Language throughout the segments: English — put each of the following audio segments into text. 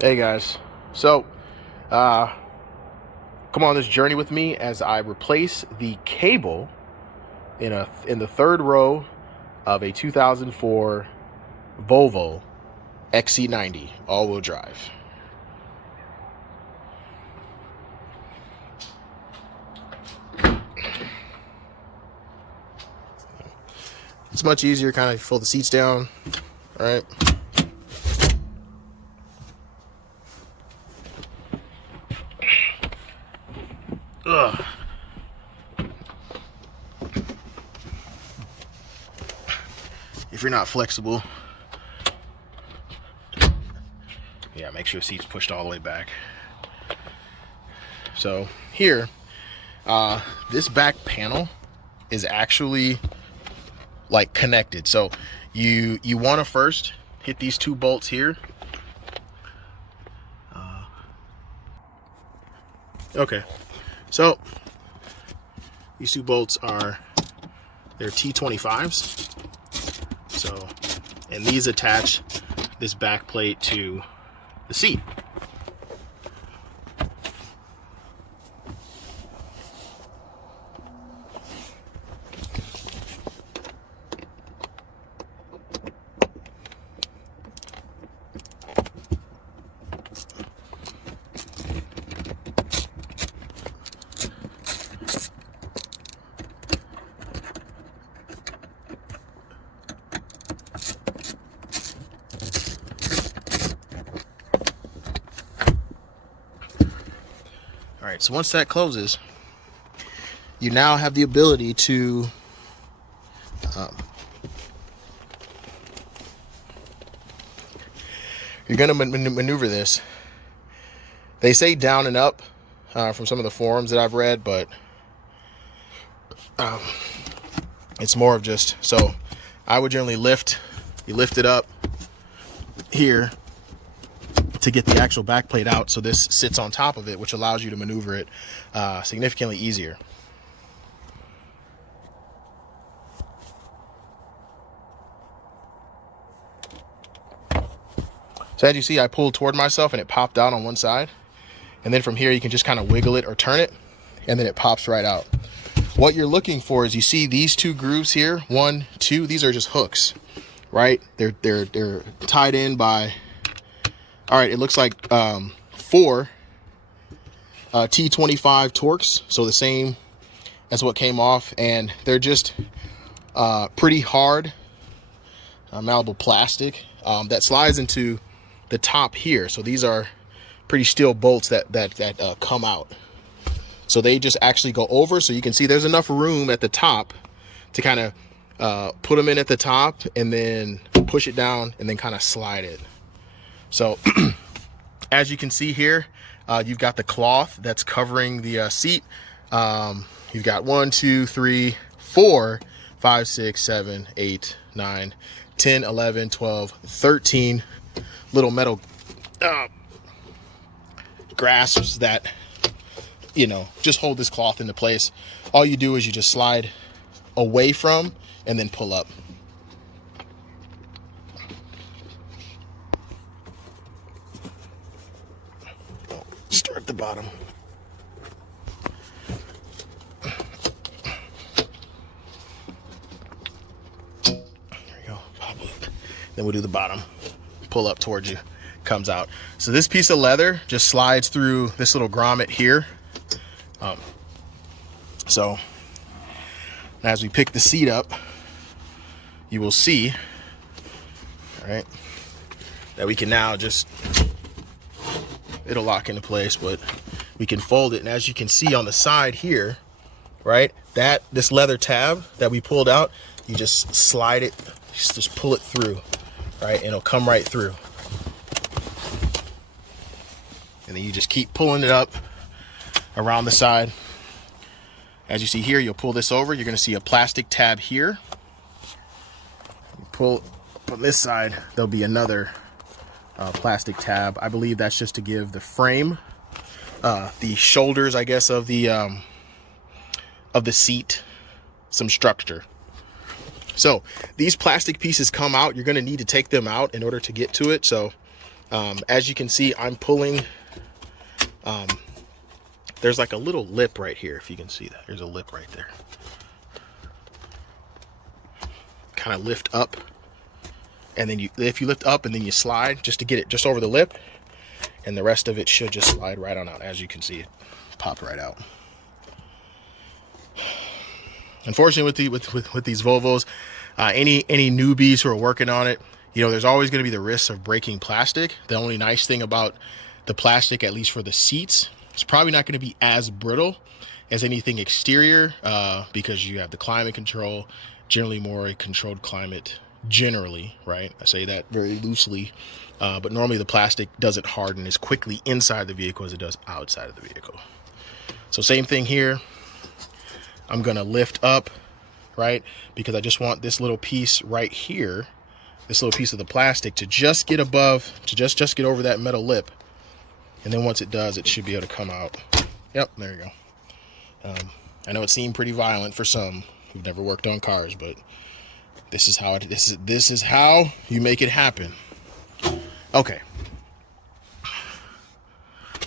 Hey guys, so come on this journey with me as I replace the cable in the third row of a 2004 Volvo XC90 all-wheel drive. It's much easier, kind of fold the seats down, all right? Ugh. If you're not flexible, yeah, make sure the seat's pushed all the way back. So here, this back panel is actually like connected. So you want to first hit these two bolts here. Okay, so these two bolts they're T25s. So, and these attach this back plate to the seat. All right, so once that closes, you now have the ability to you're going to maneuver this. They say down and up from some of the forums that I've read, but it's more of just, so I would generally you lift it up here to get the actual back plate out, so this sits on top of it, which allows you to maneuver it significantly easier. So as you see, I pulled toward myself and it popped out on one side, and then from here you can just kind of wiggle it or turn it, and then it pops right out. What you're looking for is, you see these two grooves here, 1, 2, these are just hooks, right? They're tied in by, all right, it looks like 4 T25 Torx, so the same as what came off, and they're just pretty hard malleable plastic that slides into the top here. So these are pretty steel bolts that come out. So they just actually go over, so you can see there's enough room at the top to kind of put them in at the top and then push it down and then kind of slide it. So as you can see here, you've got the cloth that's covering the seat. You've got 1, 2, 3, 4, 5, 6, 7, 8, 9, 10, 11, 12, 13 little metal grasps that, you know, just hold this cloth into place. All you do is you just slide away from and then pull up. Start at the bottom. There you go. Pop up. Then we'll do the bottom. Pull up towards you. Comes out. So this piece of leather just slides through this little grommet here. So as we pick the seat up, you will see, all right, that we can now just, it'll lock into place, but we can fold it. And as you can see on the side here, right, that this leather tab that we pulled out, you just slide it, just pull it through, right, and it'll come right through. And then you just keep pulling it up around the side. As you see here, you'll pull this over, you're going to see a plastic tab here. You pull on this side, there'll be another plastic tab. I believe that's just to give the frame, the shoulders, I guess, of the seat some structure. So these plastic pieces come out. You're going to need to take them out in order to get to it. So As you can see, I'm pulling, there's like a little lip right here. If you can see that, there's a lip right there. Kind of lift up, and then if you lift up and then you slide just to get it just over the lip, and the rest of it should just slide right on out. As you can see, it popped right out. Unfortunately, with these Volvos, any newbies who are working on it, you know, there's always going to be the risk of breaking plastic. The only nice thing about the plastic, at least for the seats, it's probably not going to be as brittle as anything exterior, because you have the climate control, generally more a controlled climate generally, right? I say that very loosely, but normally the plastic doesn't harden as quickly inside the vehicle as it does outside of the vehicle. So same thing here. I'm gonna lift up, right? Because I just want this little piece right here, this little piece of the plastic to just get above, to just get over that metal lip. And then once it does, it should be able to come out. Yep, there you go. I know it seemed pretty violent for some who've never worked on cars, but this is how this is how you make it happen. Okay.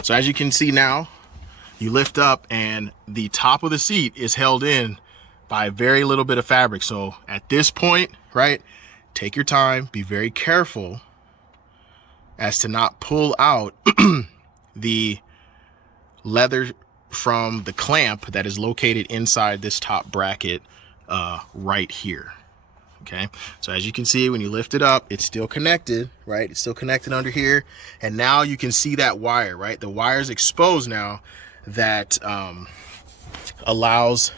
So as you can see now, you lift up and the top of the seat is held in by very little bit of fabric. So at this point, right, take your time, be very careful as to not pull out the leather from the clamp that is located inside this top bracket right here. Okay, so as you can see, when you lift it up, it's still connected, right? It's still connected under here. And now you can see that wire, right? The wire's exposed now. That allows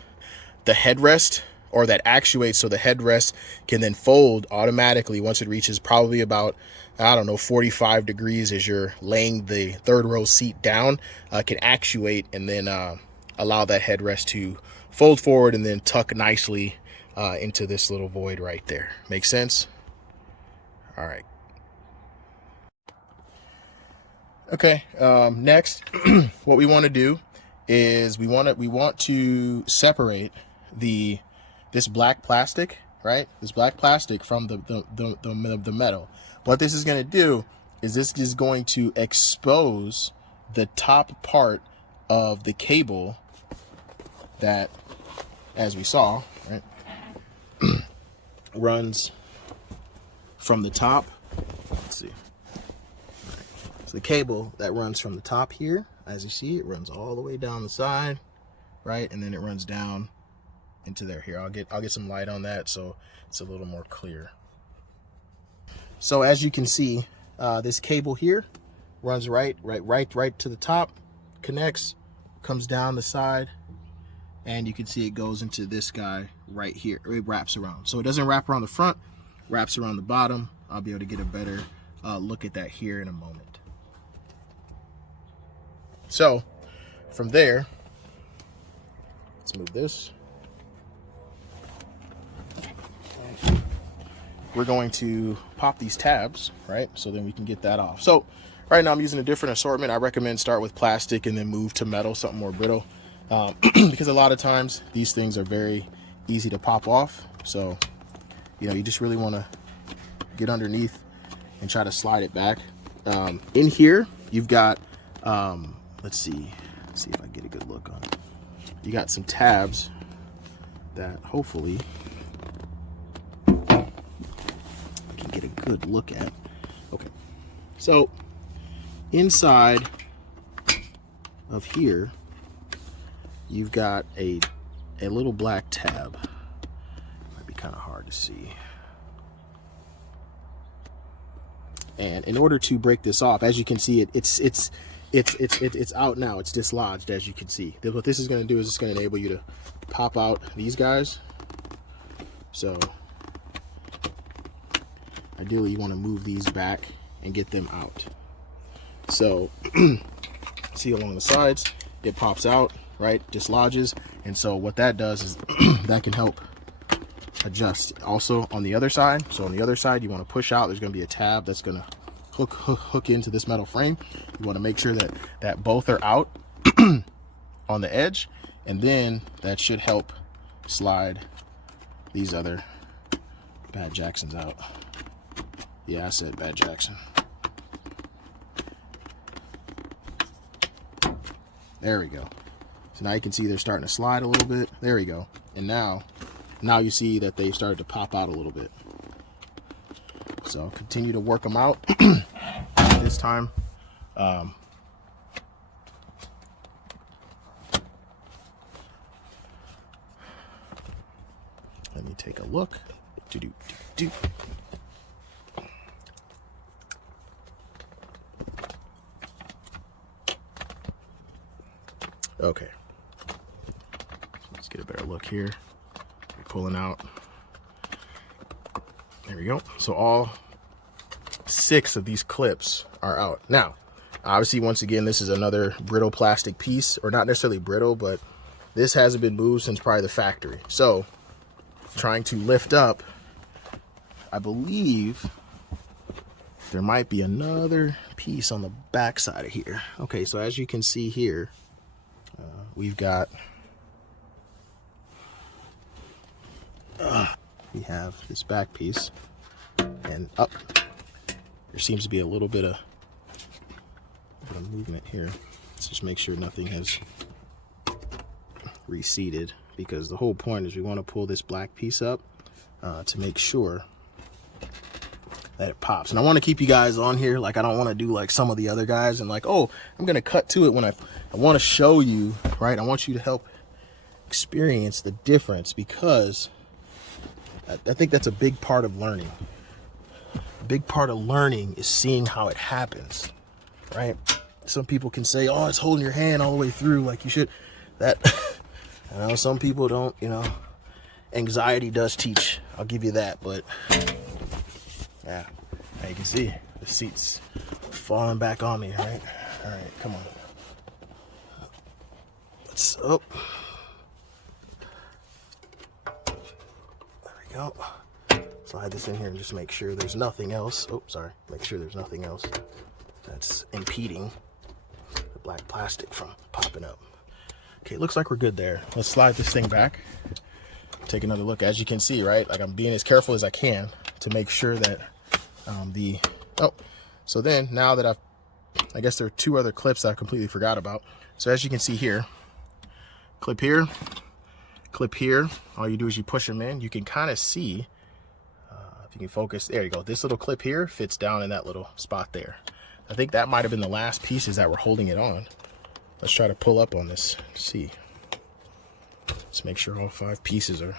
the headrest, or that actuates so the headrest can then fold automatically once it reaches probably about, I don't know, 45 degrees as you're laying the third row seat down, can actuate and then allow that headrest to fold forward and then tuck nicely into this little void right there. Make sense? All right. Okay, next, what we want to do is we want to separate this black plastic, right? This black plastic from the metal. What this is going to do is this is going to expose the top part of the cable that, as we saw, right, runs from the top. Let's see. The cable that runs from the top here, as you see, it runs all the way down the side, right, and then it runs down into there. Here, I'll get some light on that so it's a little more clear. So as you can see, this cable here runs right to the top, connects, comes down the side, and you can see it goes into this guy right here. It wraps around, so it doesn't wrap around the front, wraps around the bottom. I'll be able to get a better look at that here in a moment. So from there, let's move this. We're going to pop these tabs, right? So then we can get that off. So right now I'm using a different assortment. I recommend start with plastic and then move to metal, something more brittle, because a lot of times these things are very easy to pop off. So, you know, you just really want to get underneath and try to slide it back. In here, you've got, let's see if I get a good look on it. You got some tabs that hopefully I can get a good look at. Okay, so inside of here, you've got a little black tab. Might be kind of hard to see. And in order to break this off, as you can see, it's out now. It's dislodged, as you can see. What this is going to do is it's going to enable you to pop out these guys. So ideally you want to move these back and get them out. So see along the sides, it pops out, right, dislodges. And so what that does is that can help adjust also on the other side. So on the other side, you want to push out. There's going to be a tab that's going to hook into this metal frame. You want to make sure that both are out on the edge, and then that should help slide these other Bad Jacksons out. Yeah, I said Bad Jackson. There we go. So now you can see they're starting to slide a little bit. There we go. And now you see that they've started to pop out a little bit. So continue to work them out. This time, let me take a look. Okay, let's get a better look here. We're pulling out. There we go. So all 6 of these clips are out. Now, obviously, once again, this is another brittle plastic piece, or not necessarily brittle, but this hasn't been moved since probably the factory. So trying to lift up, I believe there might be another piece on the back side of here. Okay, so as you can see here, we've got we have this back piece, and up there seems to be a little bit of movement here. Let's just make sure nothing has receded, because the whole point is we want to pull this black piece up to make sure that it pops. And I want to keep you guys on here. Like, I don't want to do like some of the other guys and like, oh, I'm gonna cut to it when I want to show you, right? I want you to help experience the difference, because I think that's a big part of learning. A big part of learning is seeing how it happens, right? Some people can say, oh, it's holding your hand all the way through like you should. That I know some people don't, you know, anxiety does teach, I'll give you that. But yeah, now you can see the seat's falling back on me, right? All right, come on. Let's, oh. There we go. Slide this in here and just make sure there's nothing else. Oh, sorry. Make sure there's nothing else that's impeding the black plastic from popping up. Okay, looks like we're good there. Let's slide this thing back. Take another look. As you can see, right? Like, I'm being as careful as I can to make sure that so then now that I guess there are 2 other clips that I completely forgot about. So as you can see here, clip here, clip here. All you do is you push them in. You can kind of see, if you can focus, there you go. This little clip here fits down in that little spot there. I think that might have been the last pieces that were holding it on. Let's try to pull up on this. See. Let's make sure all 5 pieces are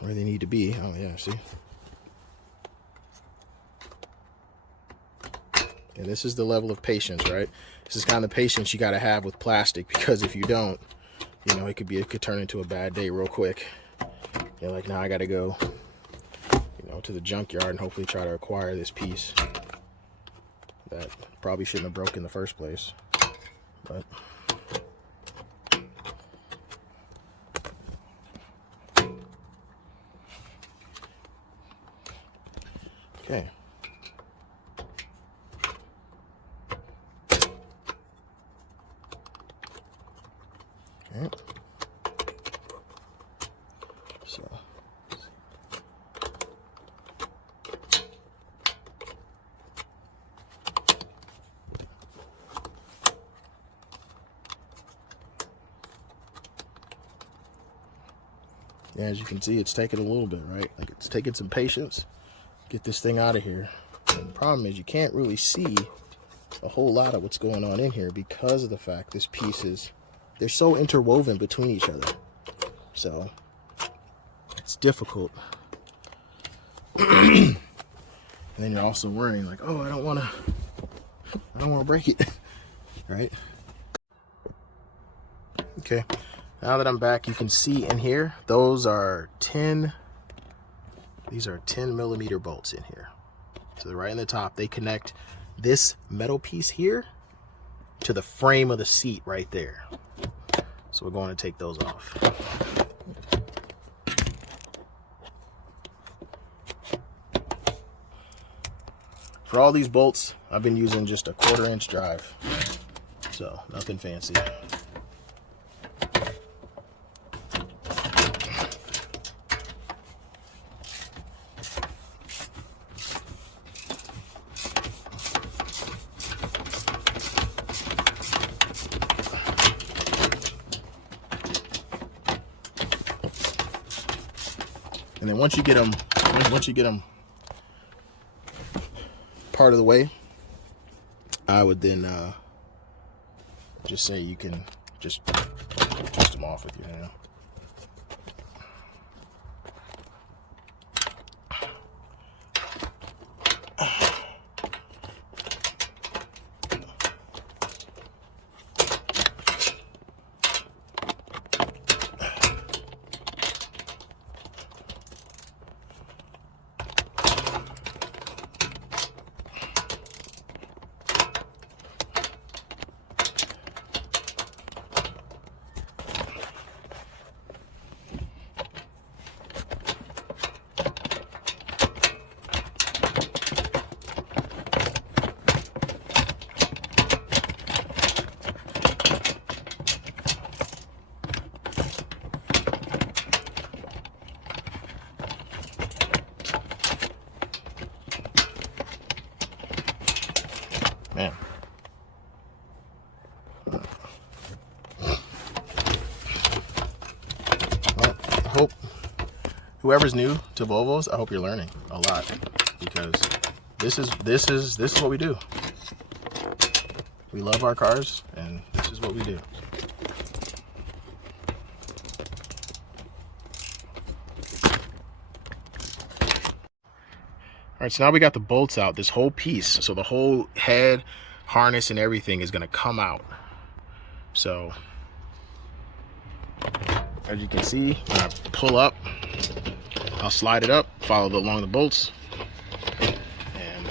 where they need to be. Oh yeah, see. And this is the level of patience, right? This is kind of the patience you got to have with plastic, because if you don't, you know, it could turn into a bad day real quick. You're like, now I got to go, you know, to the junkyard and hopefully try to acquire this piece that probably shouldn't have broke in the first place. But okay. Okay. So yeah, as you can see, it's taking a little bit, right? Like, it's taking some patience. Get this thing out of here. And the problem is you can't really see a whole lot of what's going on in here because of the fact this piece is, they're so interwoven between each other. So it's difficult. And then you're also worrying like, oh, I don't want to break it. Right? Okay. Now that I'm back, you can see in here, these are 10 millimeter bolts in here. So they're right in the top. They connect this metal piece here to the frame of the seat right there. So we're going to take those off. For all these bolts, I've been using just a 1/4 inch drive. So nothing fancy. And then once you get them part of the way, I would then just say you can just twist them off with your hand. Man. Well, I hope whoever's new to Volvos, I hope you're learning a lot, because this is what we do. We love our cars, and this is what we do. All right, so now we got the bolts out, this whole piece. So the whole head, harness, and everything is gonna come out. So, as you can see, when I pull up, I'll slide it up, follow along the bolts, and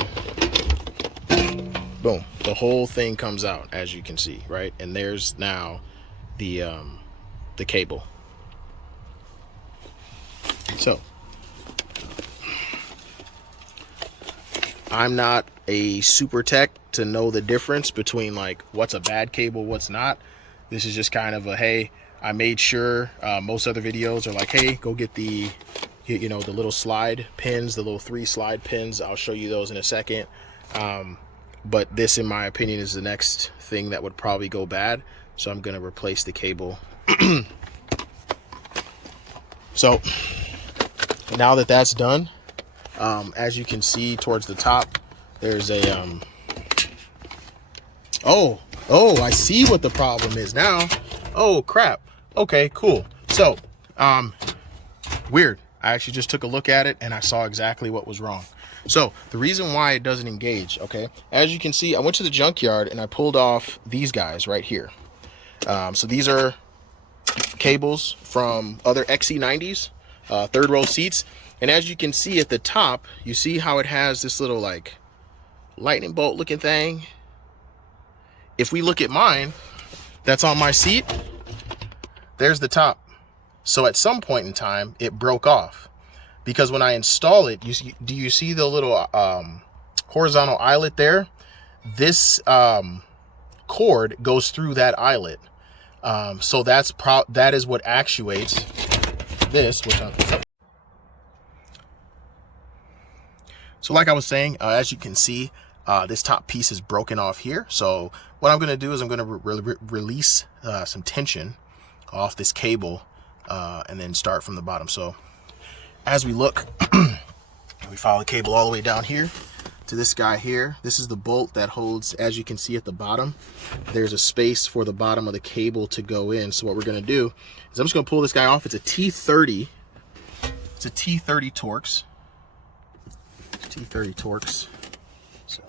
boom, the whole thing comes out, as you can see, right? And there's now the cable. So, I'm not a super tech to know the difference between like what's a bad cable, what's not. This is just kind of a, hey, I made sure. Most other videos are like, hey, go get the, you know, the little slide pins, the little 3 slide pins. I'll show you those in a second. But this, in my opinion, is the next thing that would probably go bad. So I'm going to replace the cable. So now that that's done, as you can see towards the top, there's a oh, I see what the problem is now. Oh crap. Okay, cool. So weird, I actually just took a look at it and I saw exactly what was wrong. So the reason why it doesn't engage, okay, as you can see, I went to the junkyard and I pulled off these guys right here. So these are cables from other XC90s, third row seats. And as you can see at the top, you see how it has this little like lightning bolt looking thing. If we look at mine, that's on my seat, there's the top. So at some point in time, it broke off, because when I install it, do you see the little horizontal eyelet there? This cord goes through that eyelet. So that is what actuates this, which so like I was saying, as you can see, this top piece is broken off here. So what I'm going to do is I'm going to release some tension off this cable and then start from the bottom. So as we look, we follow the cable all the way down here to this guy here. This is the bolt that holds, as you can see at the bottom, there's a space for the bottom of the cable to go in. So what we're going to do is I'm just going to pull this guy off. It's a T30. It's a T30 Torx. T30 Torx. So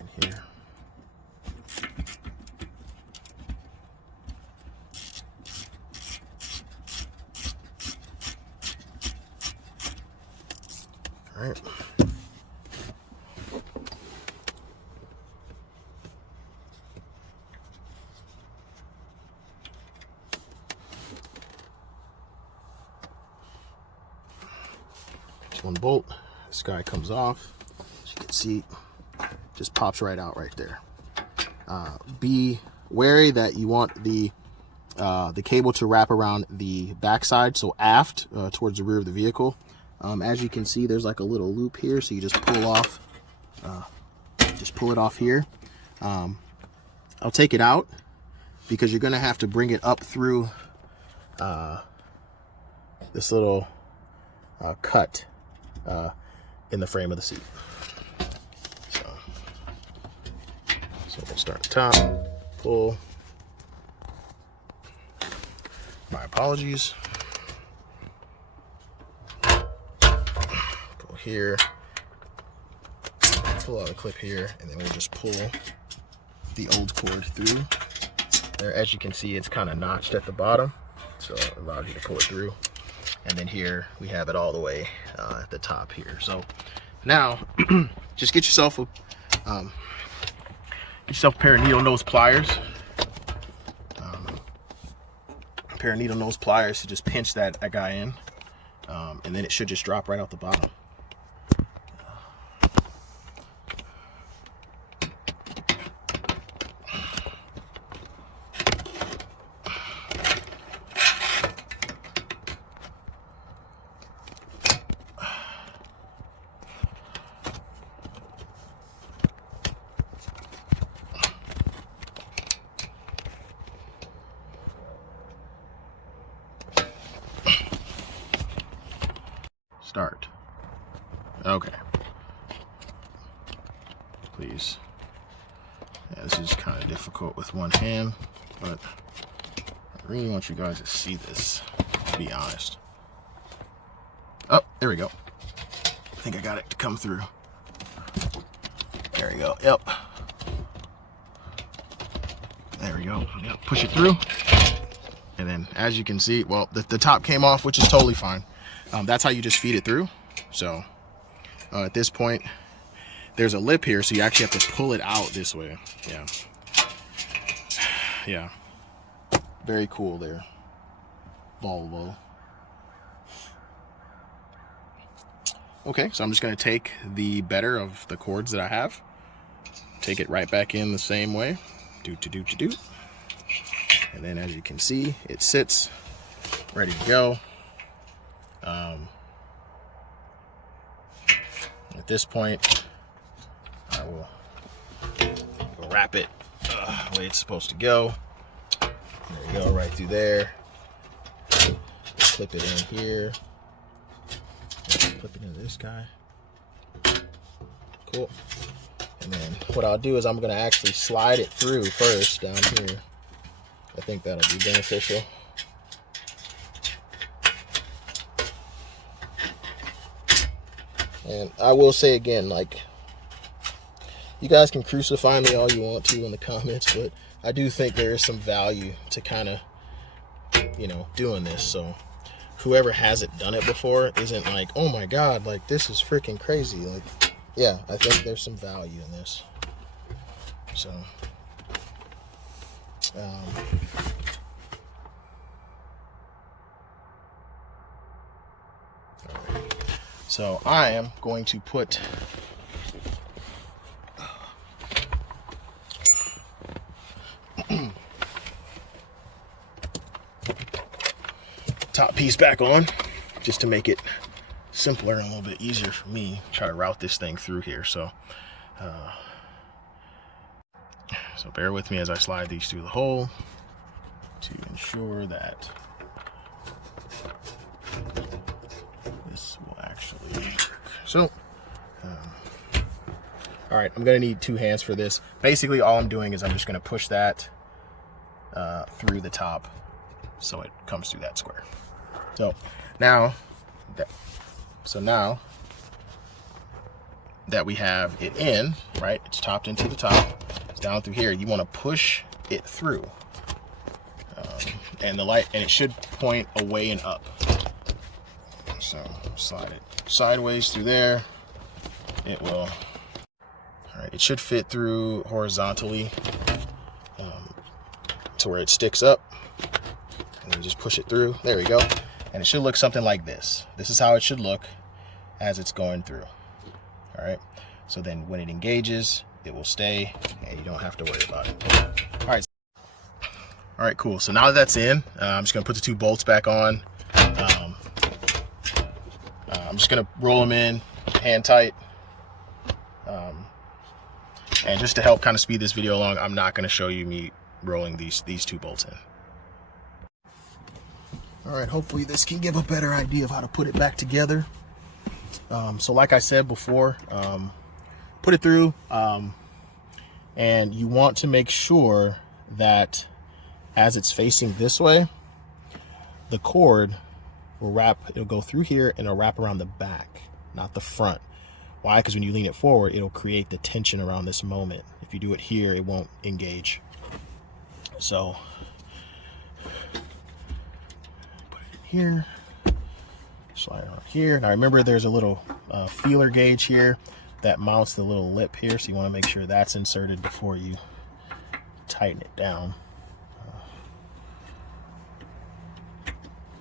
in here. All right. One bolt. This guy comes off. As you can see, just pops right out right there. Be wary that you want the cable to wrap around the backside, so aft towards the rear of the vehicle. As you can see, there's like a little loop here, so you just pull off, just pull it off here. I'll take it out because you're gonna have to bring it up through this little cut in the frame of the seat. So we'll start at the top, pull. My apologies. Pull here, pull out a clip here, and then we'll just pull the old cord through. There, as you can see, it's kind of notched at the bottom, so it allows you to pull it through. And then here we have it all the way at the top here. So now just get yourself a pair of needle nose pliers. A pair of needle nose pliers to just pinch that guy in, and then it should just drop right out the bottom. Start. Okay. Please. Yeah, this is kind of difficult with one hand, but I really want you guys to see this, to be honest. Oh, there we go. I think I got it to come through. There we go. Yep. There we go. Yep. Push it through. And then, as you can see, well, the top came off, which is totally fine. That's how you just feed it through. So at this point, there's a lip here, so you actually have to pull it out this way. Yeah. Yeah. Very cool there. Volvo. Okay, so I'm just going to take the better of the cords that I have, take it right back in the same way. Do. And then, as you can see, it sits ready to go. At this point, I will wrap it the way it's supposed to go. There we go, right through there. Clip it in here. Clip it into this guy. Cool. And then what I'll do is I'm going to actually slide it through first down here. I think that'll be beneficial. And I will say again, like, you guys can crucify me all you want to in the comments, but I do think there is some value to kind of, you know, doing this. So whoever hasn't done it before isn't like, oh my God, like, this is freaking crazy. Like, yeah, I think there's some value in this. So, so I am going to put top piece back on, just to make it simpler and a little bit easier for me to try to route this thing through here. So so bear with me as I slide these through the hole to ensure that this will actually work. So all right, I'm gonna need two hands for this. Basically all I'm doing is I'm just gonna push that through the top so it comes through that square. So now that we have it in, right, it's topped into the top, it's down through here, you want to push it through, and it should point away and up. So slide it sideways through there. It will, all right, it should fit through horizontally to where it sticks up, and then just push it through. There we go. And it should look something like this. This is how it should look as it's going through. All right, so then when it engages, it will stay and you don't have to worry about it. All right, cool. So now that that's in, I'm just gonna put the two bolts back on. I'm just gonna roll them in hand tight. And just to help kind of speed this video along, I'm not gonna show you me rolling these two bolts in. All right, hopefully this can give a better idea of how to put it back together. So like I said before, put it through, and you want to make sure that as it's facing this way, the cord will wrap, it'll go through here and it'll wrap around the back, not the front. Why? Because when you lean it forward, it'll create the tension around this moment. If you do it here, it won't engage. So put it in here, slide it on here. Now remember, there's a little feeler gauge here that mounts the little lip here, so you want to make sure that's inserted before you tighten it down.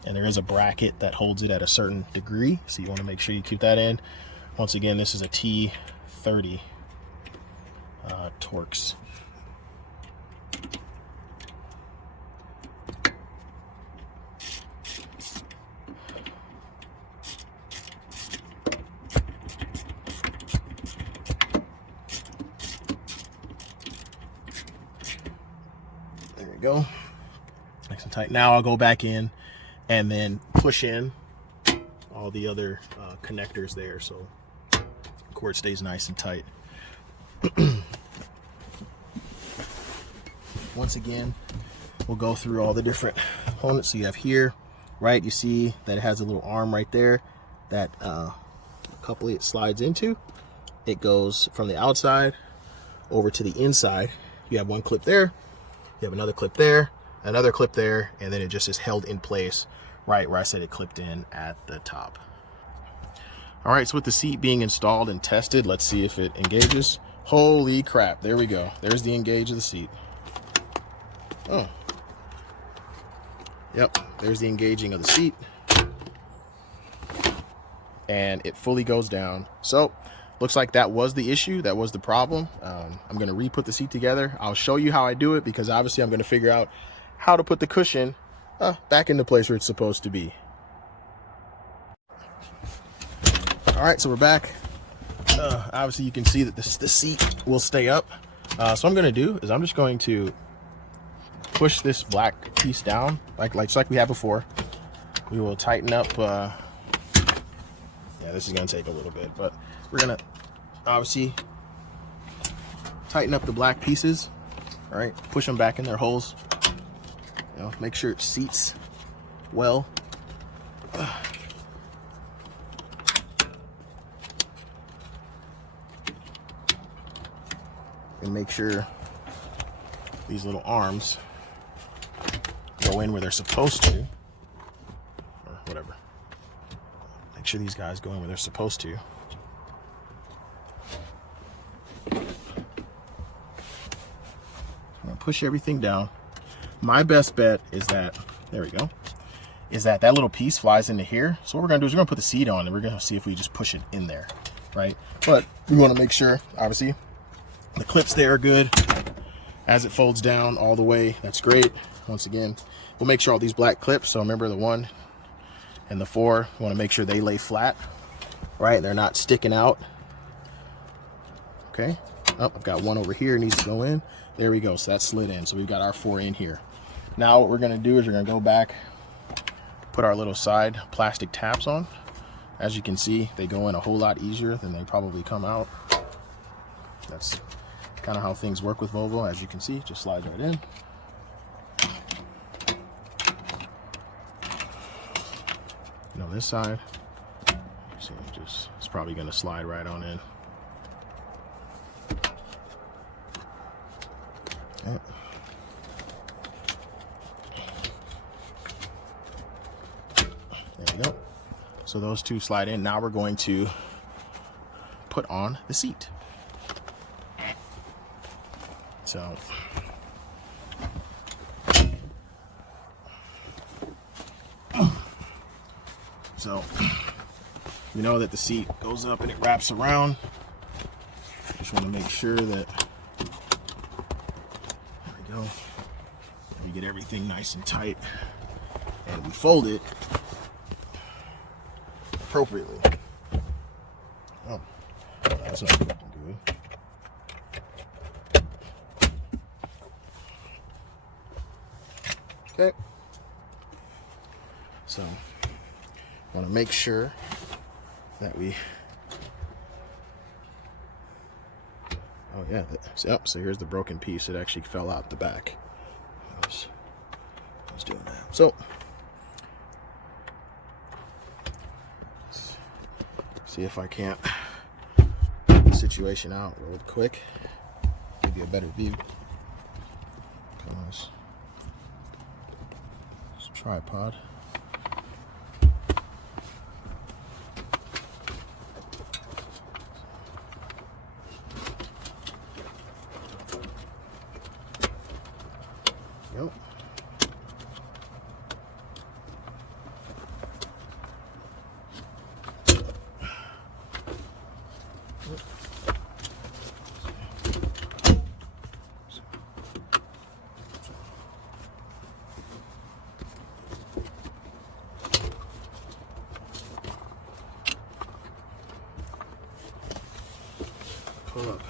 And there is a bracket that holds it at a certain degree, so you want to make sure you keep that in. Once again, this is a T30 Torx. There we go. Nice and tight. Now I'll go back in and then push in all the other connectors there, so the cord stays nice and tight. Once again, we'll go through all the different components. So you have here, right, you see that it has a little arm right there that couple it slides into. It goes from the outside over to the inside. You have one clip there, you have another clip there, another clip there, and then it just is held in place right where I said it clipped in at the top. All right, so with the seat being installed and tested, let's see if it engages. Holy crap, there we go. There's the engage of the seat. Oh. Yep, there's the engaging of the seat. And it fully goes down. So, looks like that was the issue, that was the problem. I'm gonna re-put the seat together. I'll show you how I do it, because obviously I'm gonna figure out how to put the cushion back into place where it's supposed to be. All right, so we're back. Obviously you can see that the seat will stay up. So what I'm gonna do is I'm just going to push this black piece down like we had before. We will tighten up, yeah, this is gonna take a little bit, but we're gonna obviously tighten up the black pieces. All right, push them back in their holes. You know, make sure it seats well. And make sure these little arms go in where they're supposed to, or whatever. Make sure these guys go in where they're supposed to. I'm gonna push everything down. My best bet is that, there we go, is that little piece flies into here. So what we're gonna do is we're gonna put the seat on and we're gonna see if we just push it in there, right? But we wanna make sure, obviously, the clips there are good. As it folds down all the way, that's great. Once again, we'll make sure all these black clips, so remember the 1 and the 4, we wanna make sure they lay flat, right? They're not sticking out. Okay, oh, I've got one over here, it needs to go in. There we go, so that slid in. So we've got our 4 in here. Now what we're gonna do is we're gonna go back, put our little side plastic tabs on. As you can see, they go in a whole lot easier than they probably come out. That's kind of how things work with Volvo. As you can see, just slides right in. You know, this side, so it's probably gonna slide right on in. Okay. There we go. So those two slide in. Now we're going to put on the seat. So you know that the seat goes up and it wraps around. Just want to make sure that, there we go, we get everything nice and tight and we fold it appropriately. Oh, that's not looking good. Okay. So want to make sure that we, oh yeah, yep, so here's the broken piece. It actually fell out the back. I was doing that. So let's see if I can't get the situation out real quick, give you a better view. Come on, this tripod. Yep. Pull up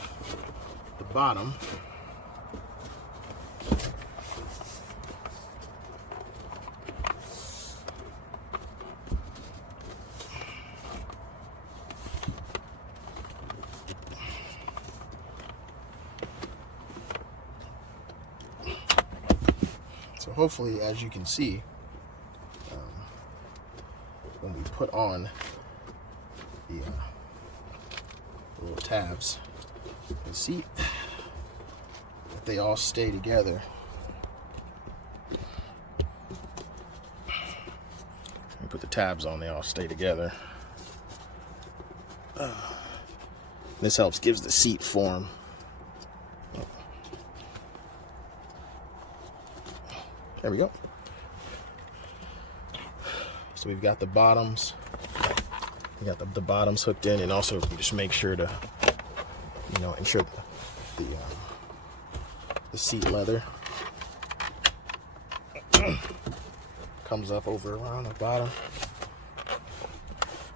the bottom. So hopefully, as you can see, when we put on the little tabs, you can see that they all stay together. We put the tabs on, they all stay together. This helps, gives the seat form. There we go. So we've got the bottoms. We got the bottoms hooked in, and also just make sure to, ensure the seat leather comes up over around the bottom.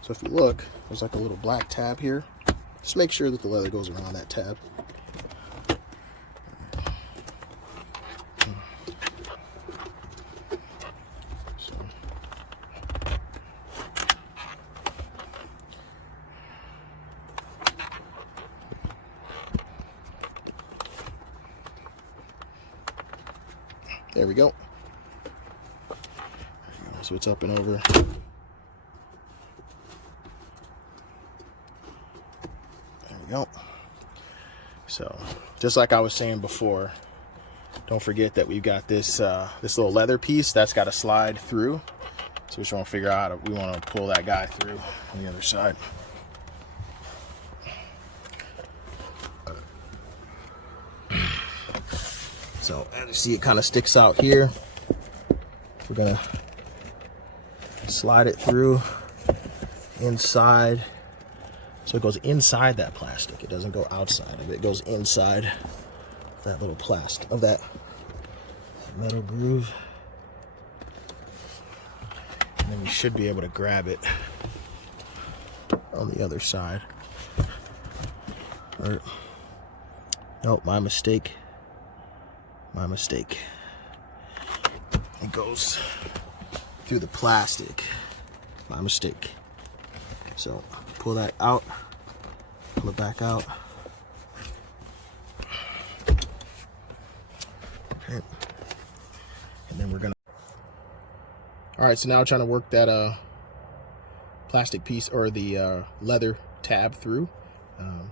So if you look, there's like a little black tab here. Just make sure that the leather goes around that tab. There we go. So it's up and over. There we go. So just like I was saying before, don't forget that we've got this this little leather piece that's got to slide through. So we just want to figure out if we want to pull that guy through on the other side. So as you see, it kind of sticks out here. We're gonna slide it through inside, so it goes inside that plastic. It doesn't go outside of it. It goes inside that little plastic of that metal groove, and then you should be able to grab it on the other side. Or, nope, my mistake. It goes through the plastic. My mistake. So pull that out, pull it back out. Okay. And then we're gonna. All right, so now I'm trying to work that plastic piece or the leather tab through.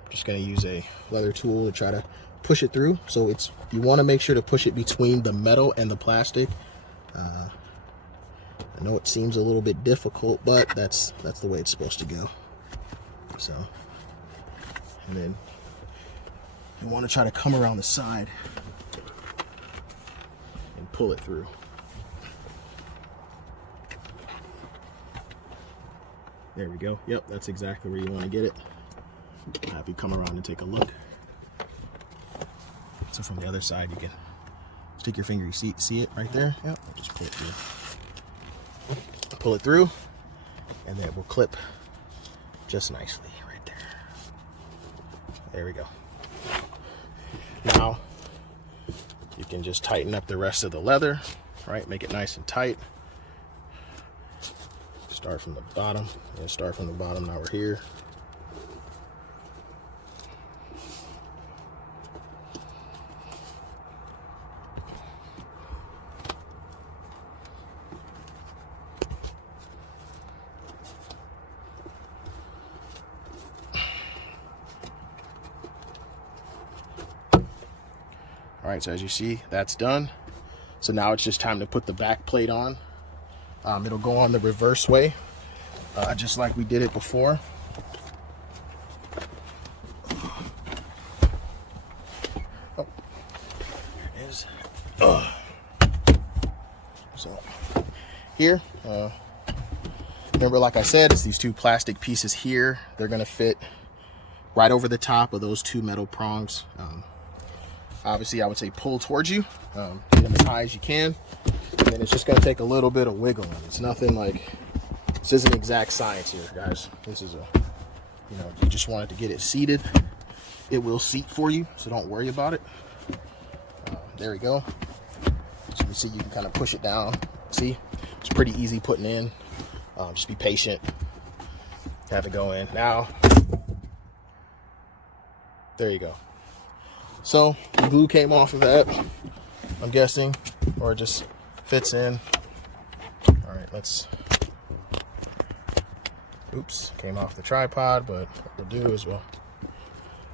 Just gonna use a leather tool to try to push it through. So you want to make sure to push it between the metal and the plastic. I know it seems a little bit difficult, but that's the way it's supposed to go. So, and then you want to try to come around the side and pull it through. There we go. Yep, that's exactly where you want to get it. I'll have you come around and take a look. So from the other side, you can stick your finger. You see it right there? Yep. Just pull it through. Pull it through, and then it will clip just nicely right there. There we go. Now you can just tighten up the rest of the leather, right? Make it nice and tight. Start from the bottom. Yeah, start from the bottom. Now we're here. All right, so as you see, that's done. So now it's just time to put the back plate on. It'll go on the reverse way, just like we did it before. Oh, there it is. So here, remember, like I said, it's these two plastic pieces here. They're gonna fit right over the top of those two metal prongs. Obviously, I would say pull towards you, get them as high as you can, and then it's just going to take a little bit of wiggling. It's nothing like, this isn't exact science here, guys. This is you just want it to get it seated. It will seat for you, so don't worry about it. There we go. So you see, you can kind of push it down. See, it's pretty easy putting in. Just be patient. Have it go in. Now, there you go. So the glue came off of that, I'm guessing, or it just fits in. All right, let's, oops, came off the tripod, but what we'll do is we'll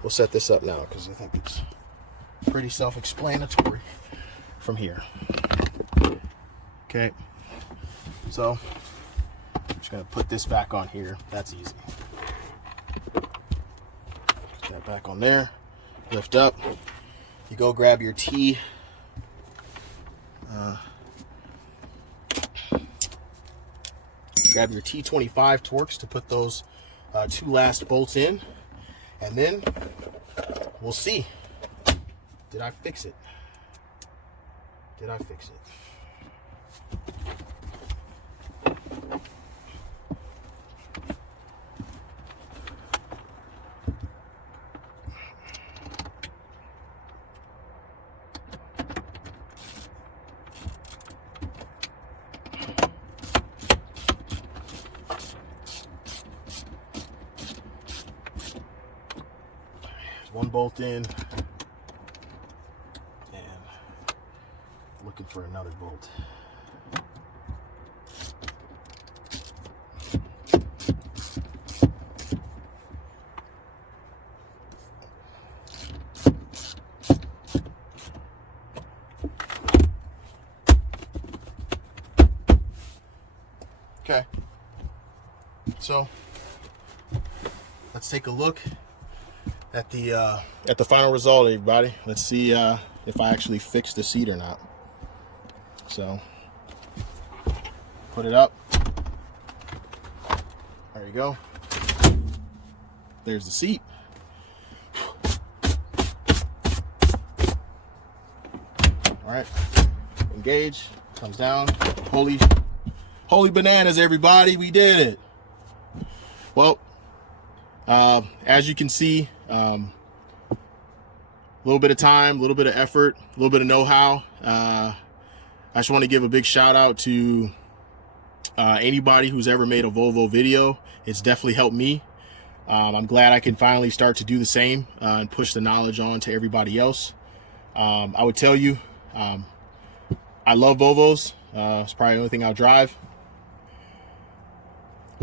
set this up now, because I think it's pretty self-explanatory from here. Okay, so I'm just gonna put this back on here. That's easy. Put that back on there. Lift up, you go grab your T, grab your T25 Torx to put those two last bolts in, and then we'll see. Did I fix it? Did I fix it? One bolt in, and looking for another bolt. Okay, so let's take a look at the final result, everybody. Let's see if I actually fixed the seat or not. So put it up. There you go. There's the seat. All right, engage, comes down. Holy bananas, everybody, we did it. Well, as you can see, a little bit of time, a little bit of effort, a little bit of know-how. I just want to give a big shout out to anybody who's ever made a Volvo video. It's definitely helped me. I'm glad I can finally start to do the same and push the knowledge on to everybody else. I would tell you, I love Volvos. It's probably the only thing I'll drive.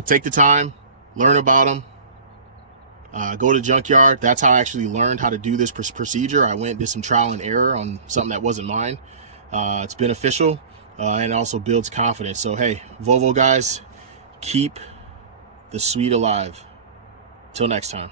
Take the time, learn about them. Go to the junkyard. That's how I actually learned how to do this procedure. I went and did some trial and error on something that wasn't mine. It's beneficial and it also builds confidence. So hey, Volvo guys, keep the sweet alive. Till next time.